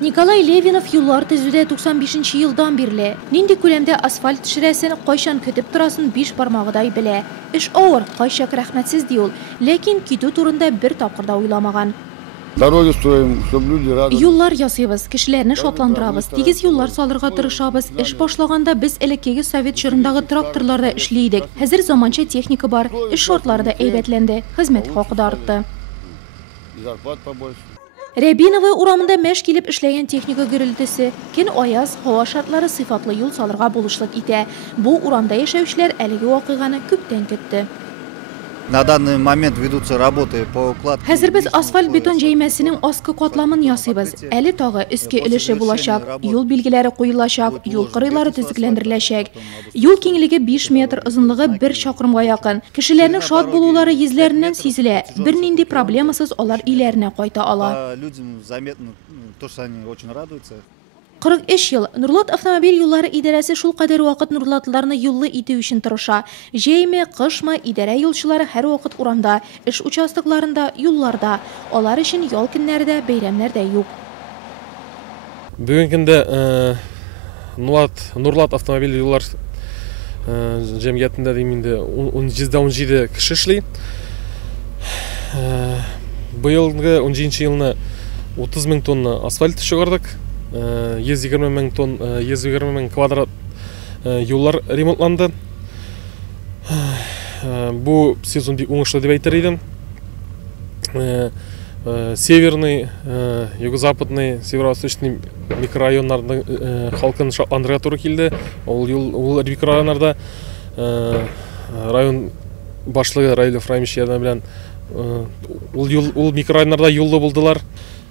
Николай Левинов юллар төзүдә 95 елдан бирле. Нинди күләмдә асфальт төшерәсен, кайчан көтеп торасын 5 бармагыдай белә. Эш авыр, кайчак рәхмәтсез ди ул, ләкин китү турында бер тапкыр да уйламаган. Дороги строим, чтобы люди радовались. Юллар ясыйбыз, кешеләрне шатландырабыз, тигез юллар салырга тырышабыз. Эш башлаганда без элеккеге совет чорындагы тракторларда эшли идек. Хәзер заманча техника бар, эш шартлары да әйбәтләнде, хезмәт хакы да артты. Зарплат побольше. Рябиновы урамында мәш килеп эшләгән техника гөрелтесе, көн аяз, һава шартлары сыйфатлы юл салырга булышлык итә. Бу урамда яшәүчеләр әлеге вакыйганы күптән көтте. На данный момент ведутся работы по укладке. Хәзер без асфальт бетон җәймәсенең аскы катламын ясыйбыз. Әле тагы өске өлеше булачак, юл билгеләре куелачак, юл кырыйлары төзекләндереләчәк. Юл киңлеге 5 метр, озынлыгы 1 чакрымга якын. Кешеләрнең шат булулары йөзләреннән сизелә. Бернинди проблемасыз алар өйләренә кайта ала. Людям заметно то, что они очень радуются. 43 ел Нурлат автомобиль юллары идарәсе шул кадәр вакыт Нурлатларны юллы итү өчен тырыша. Җәйме, кышмы, идарә юлчылары һәр вакыт урамда, эш участокларында, юлларда. Алар өчен ял көннәрдә, бәйрәмнәрдә юк. Бүгенге көндә Нурлат автомобиль юллар җәмгыятендә инде 17 кеше эшли. Быелгы 17 елны 30 мең тонна асфальт чыгардык. 120 мең квадрат юллар ремонтланды. Бу сезон уңышлы дип әйтер идем. Северный, юго-западный, северо-восточный микрорайоннарның халкын шатландырырга туры килде. Ул микрорайоннарда район башлыгы Раилов Рамиш белән ул микрорайоннарда юллы булдылар.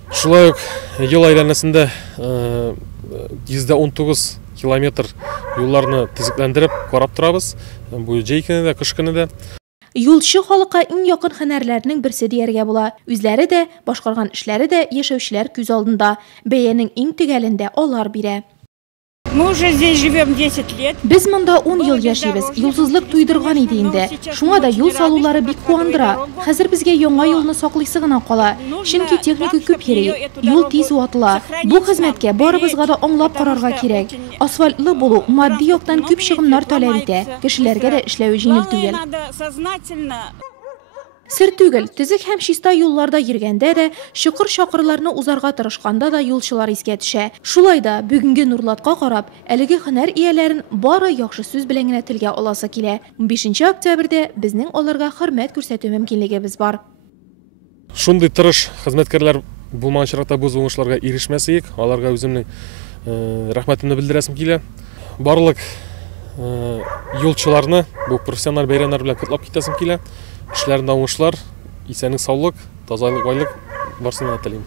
Шулай ук ел айланасында 119 километр юлларны төзекләндереп карап торабыз. Бу җәй көне дә, кыш көне дә. Юлчы халыкка иң якын һөнәрләрнең берсе дияргә була. Үзләре дә, башкарган эшләре дә яшәүчеләр күз алдында. Бәянең иң төгәлендә алар бирә. Мы уже здесь живем 10 лет. Без монда 10 ел яшибез. Юлсызлык туйдырган иде инде. Шуңа да юл салулары бик куандыра. Хәзер безгә яңа юлны саклыйсы гына кала. Чөнки техника күп йөри. Юл тиз ватыла. Бу хезмәткә барыбызга да аңлап карарга кирәк. Асфальтлы булу матди яктан күп чыгымнар таләп итә. Кешеләргә дә эшләү җиңел түгел. Сер түгел, төзек һәм чиста юлларда йөргәндә дә, чокыр-чакырларны узарга тырышканда да юлчылар искә төшә. Шулай да бүгенге Нурлатка карап, әлеге һөнәр ияләрен бары яхшы сүз белән генә телгә аласы килә. 15 октябрьдә безнең аларга хөрмәт күрсәтү мөмкинлегебез бар. Шундый тырыш хезмәткәрләр булмаган чиракта бу уңышларга ирешмәсәк, аларга үземнең рәхмәтемне белдерәсем килә. Барлык юлчыларны бу профессиональ бәйрәмнәр белән котлап китәсем килә. Эшләрендә уңышлар, исәнлек, саулык, тазалык, байлык барсын телим.